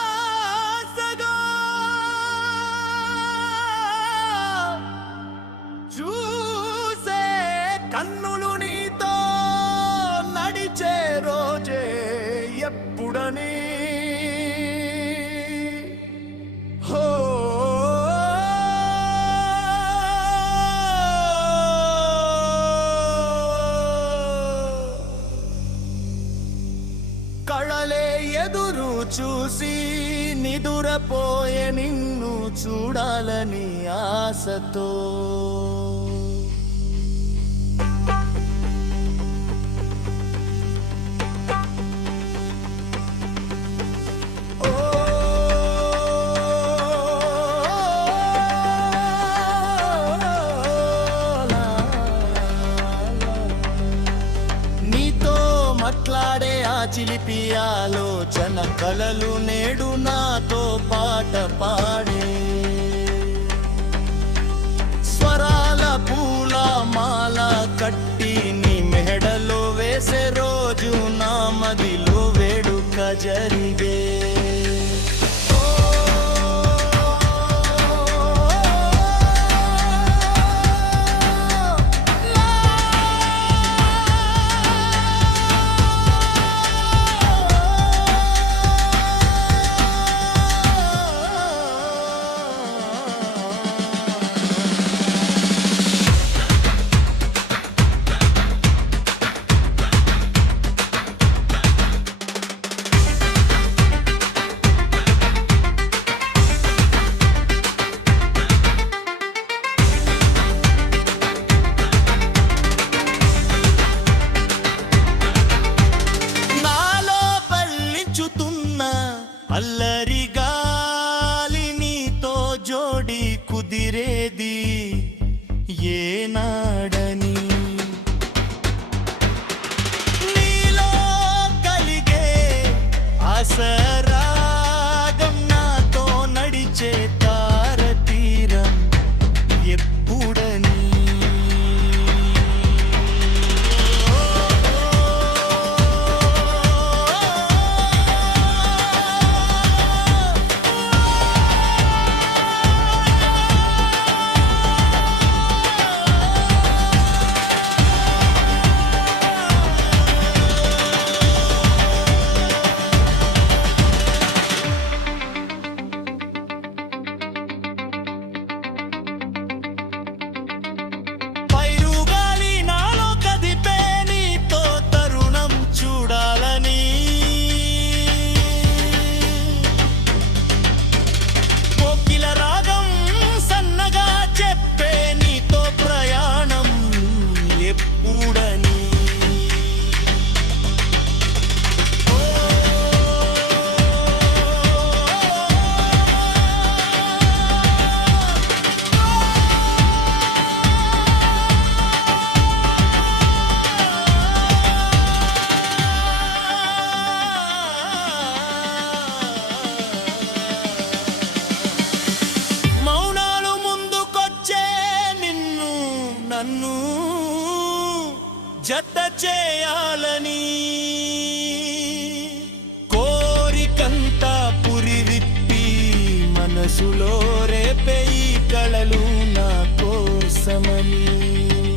ఆశగా చూసే కన్నులు నీతో నడిచే రోజే ఎప్పుడని ఎదురు చూసి నిదురపోయే నిన్ను చూడాలని ఆశతో. చిలిపి ఆలోచన కలలు నేడు నాతో పాట పాడే. స్వరాల పూ ಎಲ್ಲರಿಗ జత చేయాలని. కోరికంతా పురి విప్పి మనసులో రేపే కళలు నా కోసమని.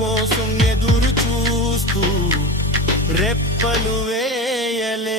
కోసం ఎదురు చూస్తూ రెప్పలు వేయలేదని.